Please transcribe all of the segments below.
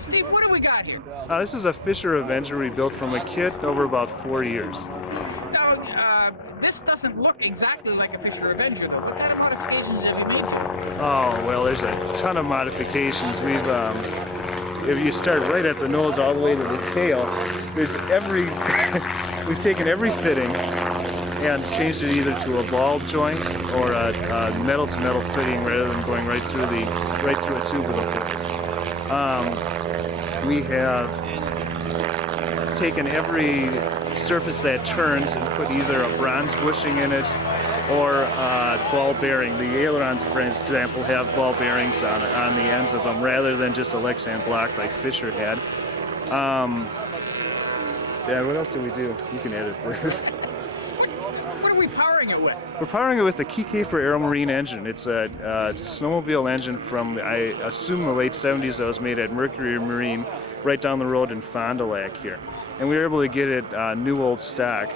Steve, what do we got here? This is a Fisher Avenger we built from a kit over about 4 years. Now, this doesn't look exactly like a Fisher Avenger, though. What kind of modifications have you made to it? Oh, well, there's a ton of modifications. If you start right at the nose all the way to the tail, there's we've taken every fitting and changed it either to a ball joint or a metal-to-metal fitting rather than going right through a tube with a hose. We have taken every surface that turns and put either a bronze bushing in it or ball bearing. The ailerons, for example, have ball bearings on the ends of them rather than just a Lexan block like Fisher had. Yeah, what else do we do? You can edit this. What are we powering it with? We're powering it with the Kike for Aeromarine engine. It's a snowmobile engine from, I assume, the late 70s that was made at Mercury Marine right down the road in Fond du Lac here. And we were able to get it new old stock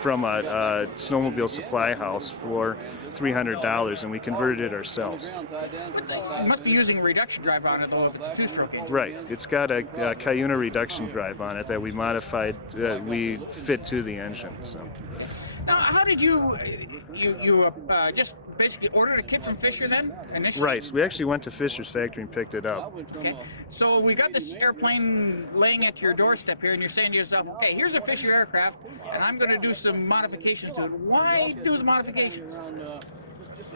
from a snowmobile supply house for $300, and we converted it ourselves. You must be using a reduction drive on it, though, if it's a two-stroke engine. Right. It's got a Cuyuna reduction drive on it that we modified, we fit to the engine. So. Now, how did you just basically ordered a kit from Fisher then, initially? Right. We actually went to Fisher's factory and picked it up. Okay. So we got this airplane laying at your doorstep here, and you're saying to yourself, okay, here's a Fisher aircraft, and I'm going to do some modifications to it. Why do the modifications?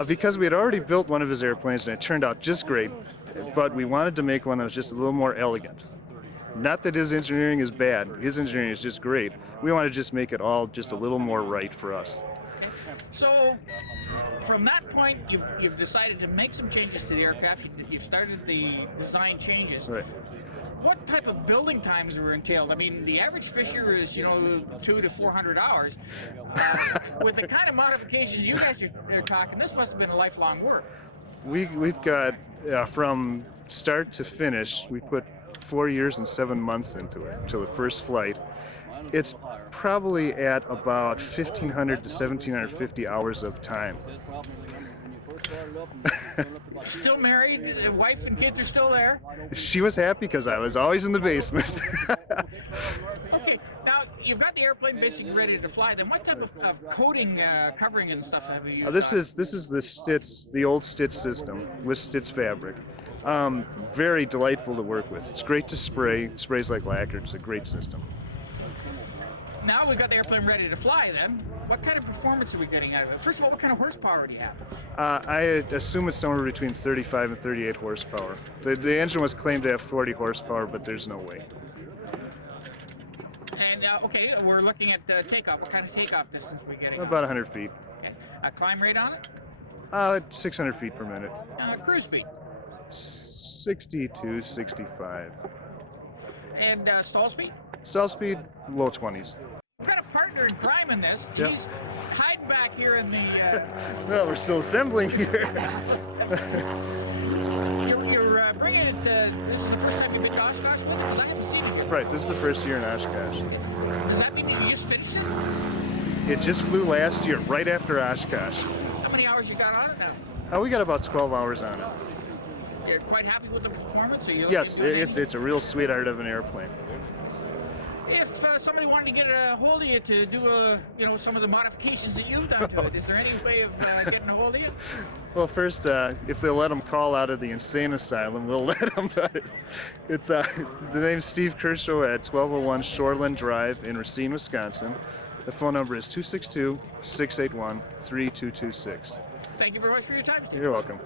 Because we had already built one of his airplanes, and it turned out just great, but we wanted to make one that was just a little more elegant. Not that his engineering is bad, his engineering is just great. We want to just make it all just a little more right for us. So, from that point, you've decided to make some changes to the aircraft. You've started the design changes. Right. What type of building times were entailed? I mean, the average Fisher is, 200 to 400 hours. With the kind of modifications you guys are talking, this must have been a lifelong work. We've got, from start to finish, we put 4 years and 7 months into it, till the first flight. It's probably at about 1,500 to 1,750 hours of time. Still married? The wife and kids are still there? She was happy because I was always in the basement. Okay, now you've got the airplane basically ready to fly. Then what type of coating, covering and stuff have you used? This is the Stitz, the old Stitz system with Stitz fabric. Very delightful to work with. It's great to spray. It sprays like lacquer. It's a great system. Now we've got the airplane ready to fly then. What kind of performance are we getting out of it? First of all, what kind of horsepower do you have? I assume it's somewhere between 35 and 38 horsepower. The engine was claimed to have 40 horsepower, but there's no way. And, okay, we're looking at takeoff. What kind of takeoff distance are we getting? About 100 feet. Okay. Climb rate on it? 600 feet per minute. Cruise speed? 62, 65. And stall speed? Stall speed, low 20s. We've got a partner in crime in this. Yep. He's hiding back here in the... Well, we're still assembling here. You're bringing it... this is the first time you've been to Oshkosh with it? Because I haven't seen it yet. Right, this is the first year in Oshkosh. Does that mean that you just finished it? It just flew last year, right after Oshkosh. How many hours you got on it now? We got about 12 hours on it. You're quite happy with the performance? Yes, it's a real sweetheart of an airplane. If somebody wanted to get a hold of you to do some of the modifications that you've done to it, is there any way of getting a hold of you? Well, first, if they'll let them call out of the insane asylum, we'll let them. It's the name's Steve Kershaw at 1201 Shoreland Drive in Racine, Wisconsin. The phone number is 262-681-3226. Thank you very much for your time, Steve. You're welcome.